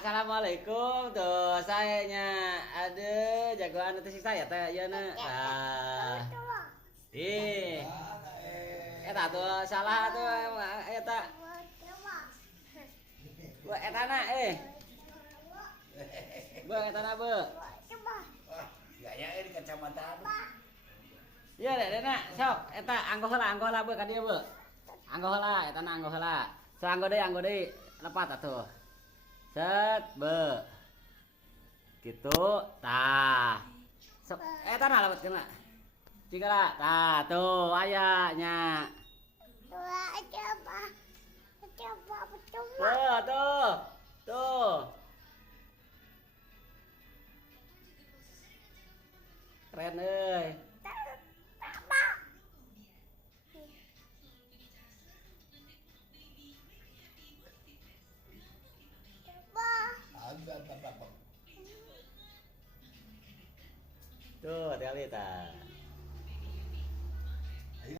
Assalamualaikum tuh sayanya. Aduh, jagoan itu sih saya teh ya na. Ih. Eta tuh salah tuh eta. Bu eta na Bu eta na bu. Gaya di kacamata. Iya deh na sok eta anggo heula bu ka dieu bu. Anggo heula eta na anggo heula. So anggo deui lepat atuh. Set be. Gitu tah. Sok eta na lewatkeun na. Cingala tah tuh aya nya. Tuh. Tuh. Keren euy. Tuh, hati-hati ta.